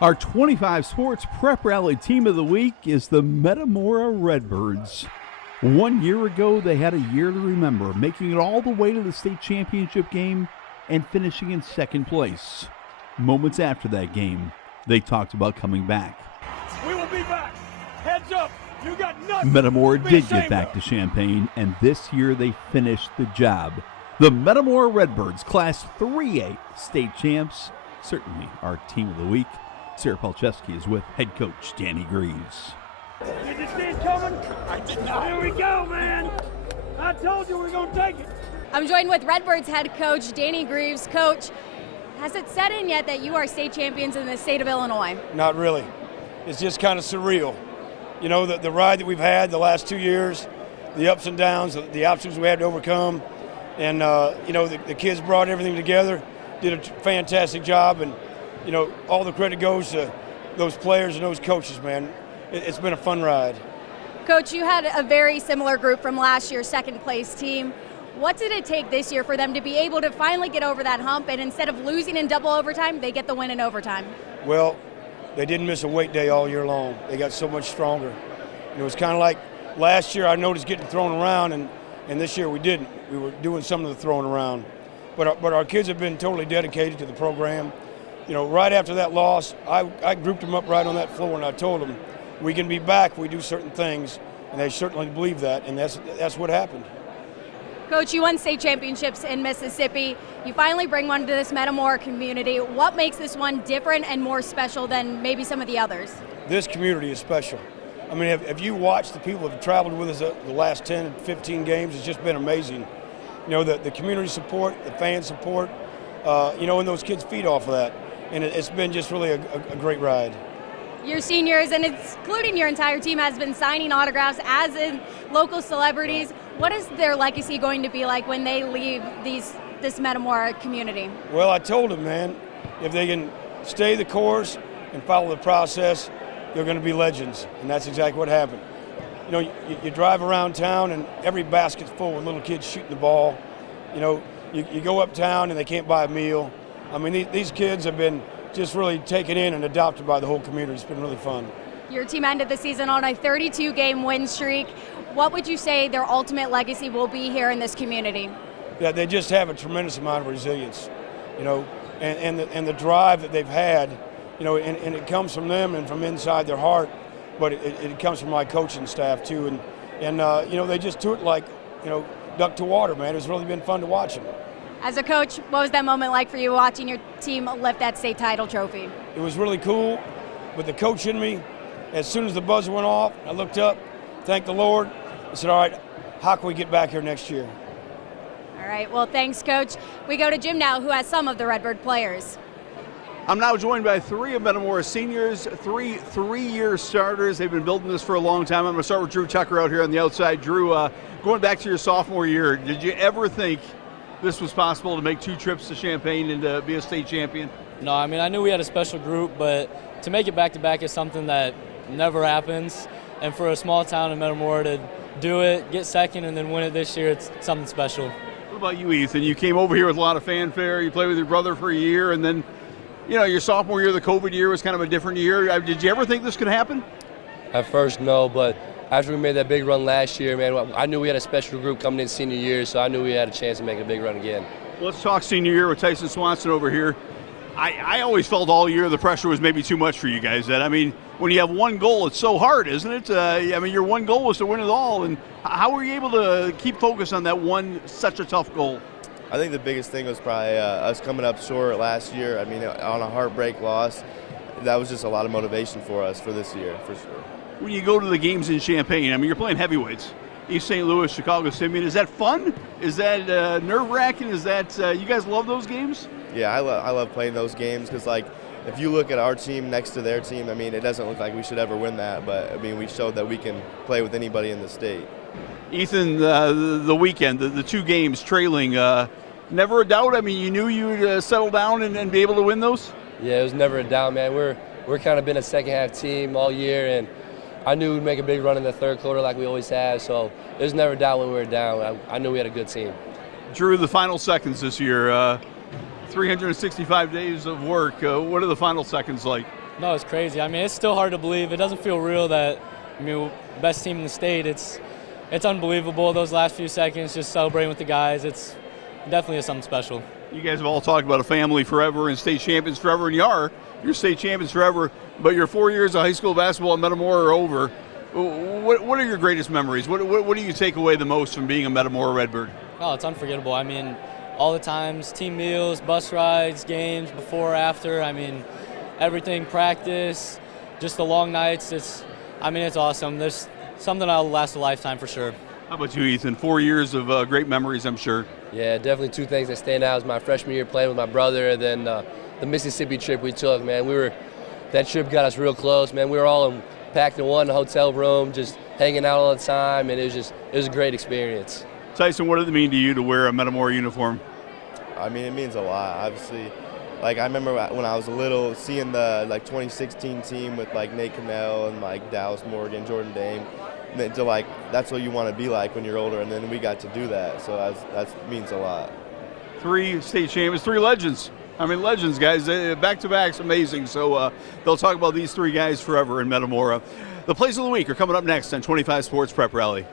Our 25 Sports Prep Rally Team of the Week is the Metamora Redbirds. 1 year ago, they had a year to remember, making it all the way to the state championship game and finishing in second place. Moments after that game, they talked about coming back. We will be back. Heads up. You got nothing. Metamora to be did get ashamed back of. to Champaign, and this year they finished the job. The Metamora Redbirds, Class 3A state champs, certainly our team of the week. Sarah Palczewski is with head coach Danny Greaves. Did you see it coming? I did not. Here we go, man. I told you we were going to take it. I'm joined with Redbirds head coach Danny Greaves. Coach, has it set in yet that you are state champions in the state of Illinois? Not really. It's just kind of surreal. You know, the ride that we've had the last 2 years, the ups and downs, the obstacles we had to overcome, and, you know, the kids brought everything together, did a fantastic job, and, you know, all the credit goes to those players and those coaches, man. It's been a fun ride. Coach, you had a very similar group from last year's second place team. What did it take this year for them to be able to finally get over that hump, and instead of losing in double overtime, they get the win in overtime? Well, they didn't miss a weight day all year long. They got so much stronger. And it was kind of like last year I noticed getting thrown around, and this year we didn't. We were doing some of the throwing around. But our kids have been totally dedicated to the program. You know, right after that loss, I grouped them up right on that floor, and I told them, we can be back if we do certain things, and they certainly believe that, and that's what happened. Coach, you won state championships in Mississippi. You finally bring one to this Metamora community. What makes this one different and more special than maybe some of the others? This community is special. I mean, if you watch the people that have traveled with us the last 10 and 15 games, it's just been amazing. You know, the community support, the fan support, you know, and those kids feed off of that. And it's been just really a great ride. Your seniors, and including your entire team, has been signing autographs, as in local celebrities. What is their legacy going to be like when they leave this Metamora community? Well, I told them, man, if they can stay the course and follow the process, they're going to be legends, and that's exactly what happened. You know, you drive around town, and every basket's full with little kids shooting the ball. You know, you go uptown, and they can't buy a meal. I mean, these kids have been just really taken in and adopted by the whole community. It's been really fun. Your team ended the season on a 32-game win streak. What would you say their ultimate legacy will be here in this community? Yeah, they just have a tremendous amount of resilience, you know, and the drive that they've had, you know, and it comes from them and from inside their heart, but it comes from my coaching staff too, and you know, they just do it like, you know, duck to water, man. It's really been fun to watch them. As a coach, what was that moment like for you watching your team lift that state title trophy? It was really cool, but the coach in me, as soon as the buzzer went off, I looked up, thanked the Lord, and said, all right, how can we get back here next year? All right, well, thanks, Coach. We go to Jim now, who has some of the Redbird players. I'm now joined by three of Metamora seniors, three-year starters. They've been building this for a long time. I'm going to start with Drew Tucker out here on the outside. Drew, going back to your sophomore year, did you ever think this was possible to make 2 trips to Champaign and to be a state champion? No, I mean, I knew we had a special group, but to make it back-to-back is something that never happens. And for a small town in Metamora to do it, get second, and then win it this year, it's something special. What about you, Ethan? You came over here with a lot of fanfare. You played with your brother for a year, and then, you know, your sophomore year, the COVID year, was kind of a different year. Did you ever think this could happen? At first, no, but after we made that big run last year, man, I knew we had a special group coming in senior year, so I knew we had a chance to make a big run again. Let's talk senior year with Tyson Swanson over here. I always felt all year the pressure was maybe too much for you guys. I mean, when you have one goal, it's so hard, isn't it? I mean, your one goal was to win it all, and how were you able to keep focus on that one such a tough goal? I think the biggest thing was probably us coming up short last year. I mean, on a heartbreak loss, that was just a lot of motivation for us for this year, for sure. When you go to the games in Champaign, I mean, you're playing heavyweights. East St. Louis, Chicago Simeon. Is that fun? Is that nerve-wracking? Is that you guys love those games? Yeah, I love playing those games because, like, if you look at our team next to their team, I mean, it doesn't look like we should ever win that, but, I mean, we showed that we can play with anybody in the state. Ethan, the weekend, the 2 games trailing, never a doubt? I mean, you knew you'd settle down and be able to win those? Yeah, it was never a doubt, man. We're kind of been a second-half team all year, and I knew we'd make a big run in the third quarter like we always have, so there's never a doubt when we were down. I knew we had a good team. Drew, the final seconds this year, 365 days of work. What are the final seconds like? No, it's crazy. I mean, it's still hard to believe. It doesn't feel real that, I mean, best team in the state. It's unbelievable. Those last few seconds, just celebrating with the guys. It's definitely something special. You guys have all talked about a family forever and state champions forever, and you're state champions forever, but your 4 years of high school basketball at Metamora are over. What are your greatest memories? What do you take away the most from being a Metamora Redbird? Oh, it's unforgettable. I mean, all the times, team meals, bus rides, games, before, after. I mean, everything, practice, just the long nights. It's awesome. There's something that'll last a lifetime for sure. How about you, Ethan? 4 years of great memories, I'm sure. Yeah, definitely two things that stand out is my freshman year playing with my brother, and then the Mississippi trip we took, man. That trip got us real close, man. We were all packed in one hotel room, just hanging out all the time, and it was a great experience. Tyson, what did it mean to you to wear a Metamora uniform? I mean, it means a lot. Obviously, like I remember when I was little, seeing the 2016 team with Nate Cannell and Dallas Morgan, Jordan Dame. That's what you want to be like when you're older, and then we got to do that, so that means a lot. 3 state champions, 3 legends. I mean, legends, guys. Back-to-back's amazing. So they'll talk about these 3 guys forever in Metamora. The plays of the week are coming up next on 25 Sports Prep Rally.